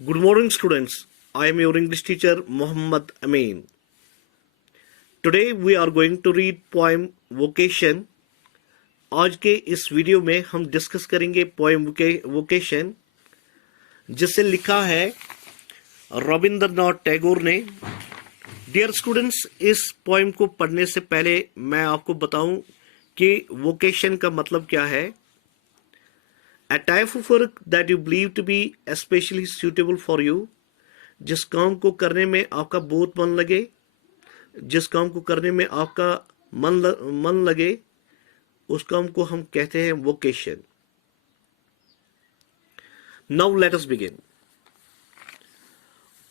Good morning, students. I am your English teacher, Muhammad Amin. Today we are going to read poem Vocation. आज के इस video में हम discuss करेंगे poem vocation, जिसे लिखा है रविंद्रनाथ टैगोर ने। डियर स्टूडेंट्स, इस पोएम को पढ़ने से पहले मैं आपको बताऊं कि वोकेशन का मतलब क्या है। A type of work that you believe to be especially suitable for you, जिस काम को करने में आपका बहुत मन लगे, जिस काम को करने में आपका मन लगे, उस काम को हम कहते हैं vocation. Now let us begin.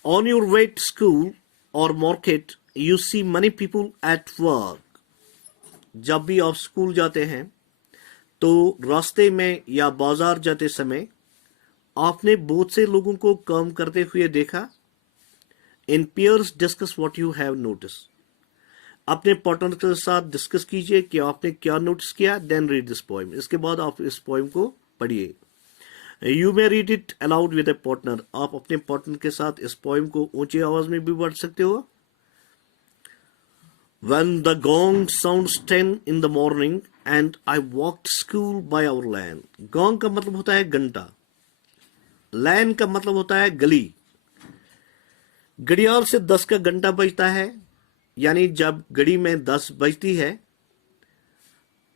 On your way to school or market, you see many people at work. जब भी आप स्कूल जाते हैं तो रास्ते में या बाजार जाते समय आपने बहुत से लोगों को काम करते हुए देखा। In pairs discuss what you have notice. अपने पार्टनर के साथ डिस्कस कीजिए कि आपने क्या नोटिस किया। Then read this poem. इसके बाद आप इस पोएम को पढ़िए। You may read it aloud with a partner. आप अपने पार्टनर के साथ इस पोएम को ऊंची आवाज में भी पढ़ सकते हो। When the gong sounds 10 in the morning and I walked school by our lane. Gong का मतलब होता है घंटा, lane का मतलब होता है गली। घड़ियाल से 10 का घंटा बजता है, यानी जब घड़ी में 10 बजती है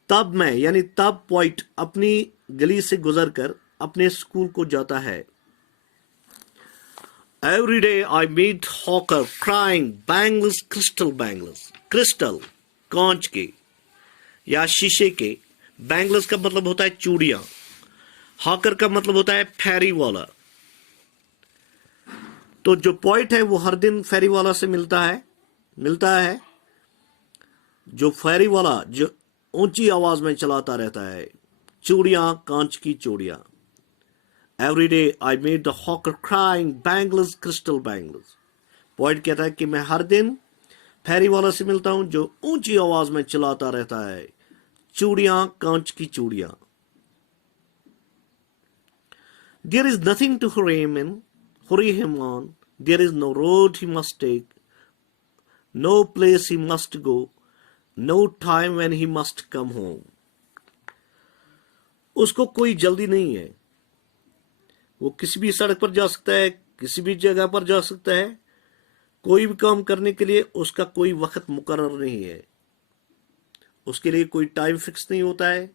तब पॉइंट अपनी गली से गुजरकर अपने स्कूल को जाता है। Every day I meet hawker crying bangles, crystal bangles. Crystal कांच के या शीशे के। बैंगल्स का मतलब होता है चूड़ियां। हॉकर का मतलब होता है फेरी वाला। तो जो पॉइंट है वो हर दिन फेरी वाला से मिलता है। जो फेरी वाला जो ऊंची आवाज में चलाता रहता है, चूड़ियां, कांच की चूड़ियां। Every day I made the hawker crying bangles, crystal bangles. Point कहता है कि मैं हर दिन फेरी वाला से मिलता हूं जो ऊंची आवाज में चिल्लाता रहता है, चूड़ियां, कांच की चूड़ियां। There is nothing to hurry him on. There is no road he must take, no place he must go, no time when he must come home. उसको कोई जल्दी नहीं है। वो किसी भी सड़क पर जा सकता है, किसी भी जगह पर जा सकता है। कोई भी काम करने के लिए उसका कोई वक्त मुकर्रर नहीं है। उसके लिए कोई टाइम फिक्स नहीं होता है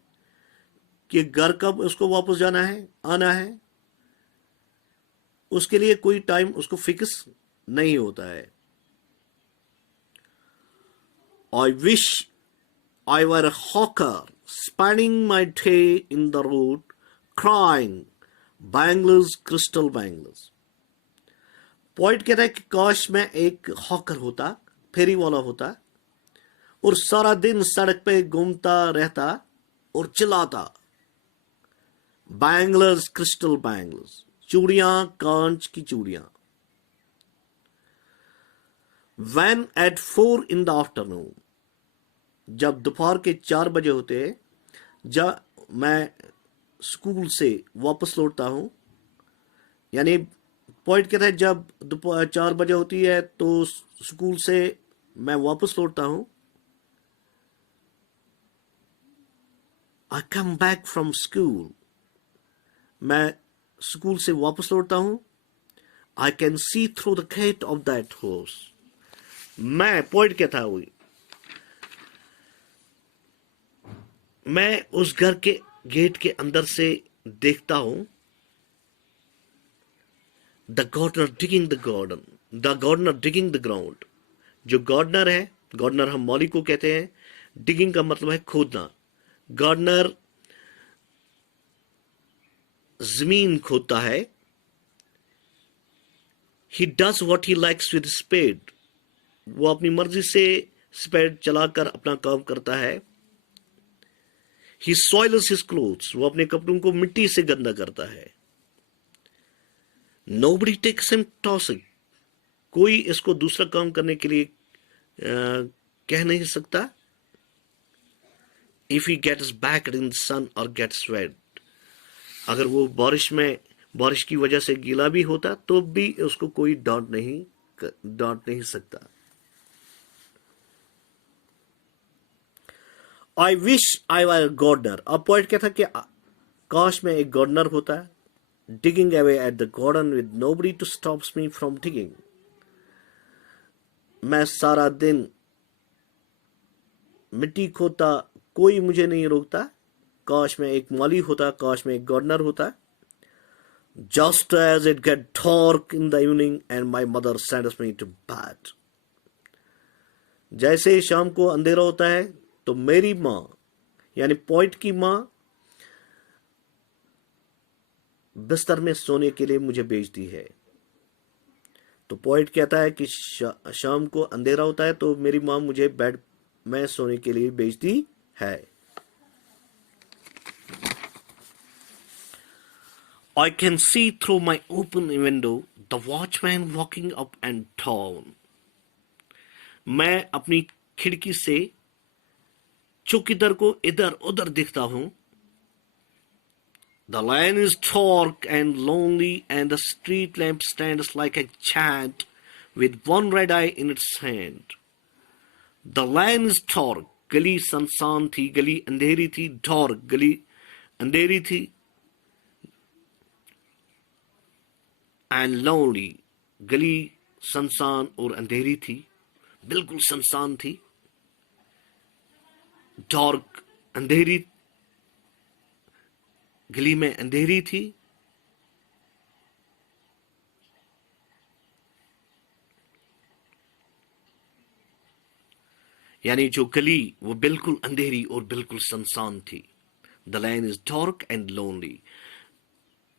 कि घर कब उसको वापस जाना है, आना है। उसके लिए कोई टाइम उसको फिक्स नहीं होता है। आई wish I were a hawker spending my day in the road crying bangles, crystal bangles. Point कहता है कि काश मैं एक हॉकर होता, फेरी वाला होता, और सारा दिन सड़क पे घूमता रहता और चिल्लाता, बैंगल्स, क्रिस्टल बैंगल्स, चूड़ियां, कांच की चूड़ियां। When at 4 in the afternoon, जब दोपहर के 4 बजे होते हैं, जब मैं स्कूल से वापस लौटता हूं, यानी पॉइंट कहता है जब दोपहर 4 बजे होती है तो स्कूल से मैं वापस लौटता हूं। I come back from school. मैं स्कूल से वापस लौटता हूं। I can see through the gate of that house. मैं पॉइंट कहता हुई, मैं उस घर के गेट के अंदर से देखता हूं। The gardener digging the garden, the gardener digging the ground. जो गार्डनर है, गार्डनर हम मौली को कहते हैं। डिगिंग का मतलब है खोदना। गार्डनर जमीन खोदता है। He does what he likes with spade. वो अपनी मर्जी से स्पेड चलाकर अपना काम करता है। ही सॉइल्स हिज क्लोथ्स। वो अपने कपड़ों को मिट्टी से गंदा करता है। Nobody takes him tossing. कोई इसको दूसरा काम करने के लिए कह नहीं सकता। If he gets back in the sun or gets wet, अगर वो बारिश में बारिश की वजह से गीला भी होता तो भी उसको कोई डांट नहीं सकता। I wish I were gardener. अब पॉइंट क्या था कि काश मैं एक गार्डनर होता। Digging away at the garden with nobody to stops me from digging. मैं सारा दिन मिट्टी खोदता, कोई मुझे नहीं रोकता। काश मैं एक माली होता, काश मैं एक गार्डनर होता। Just as it get dark in the evening and my mother sends me to bed। जैसे ही शाम को अंधेरा होता है तो मेरी माँ यानी पॉइंट की माँ बिस्तर में सोने के लिए मुझे भेजती है। तो पॉइंट कहता है कि शाम को अंधेरा होता है तो मेरी माँ मुझे बेड में सोने के लिए भेजती है। I can see through my open window the watchman walking up and down। मैं अपनी खिड़की से चौकीदार को इधर उधर दिखता हूं। The lane is dark and lonely and the street lamp stands like a giant with one red eye in its hand। The lane is dark। गली सुनसान थी, गली अंधेरी थी। dark गली अंधेरी थी। and lonely गली सुनसान और अंधेरी थी, बिल्कुल सुनसान थी। डार्क अंधेरी, गली में अंधेरी थी। यानी जो गली वो बिल्कुल अंधेरी और बिल्कुल सुनसान थी। The line is dark and lonely.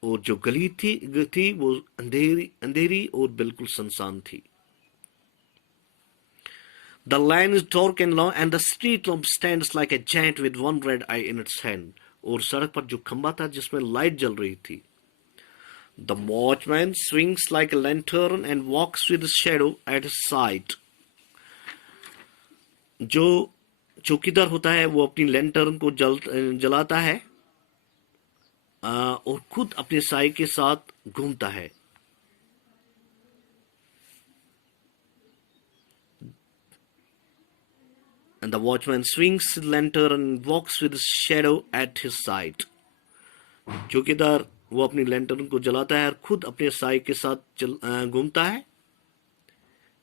और जो गली थी वो अंधेरी और बिल्कुल सुनसान थी। The land is dark and long and the street lamp stands like a giant with one red eye in its hand। और सड़क पर जो खंबा था जिसमें लाइट जल रही थी। The watchman swings like a lantern and walks with a shadow at his side। जो चौकीदार होता है वो अपनी लैंटर्न को जलाता है और खुद अपने साई के साथ घूमता है। And the watchman swings his lantern and walks with his shadow at his side। चौकीदार वो अपनी लैंटर्न को जलाता है और खुद अपने साई के साथ घूमता है।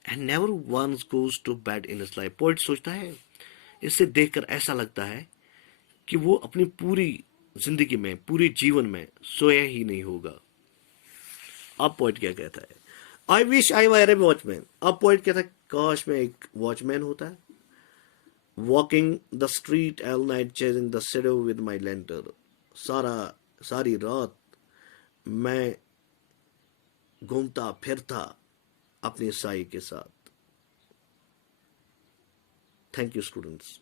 And never once goes to bed in his life। Poet सोचता है, इसे देखकर ऐसा लगता है कि वो अपनी पूरी जिंदगी में, पूरे जीवन में सोया ही नहीं होगा। अब पोइट क्या कहता है? आई wish I were A watchman. अब पोइट कहता है काश मैं एक वॉचमैन होता। Walking the street all night chasing the shadow with my lantern. सारी रात मैं घूमता फिरता अपने साई के साथ। Thank you students.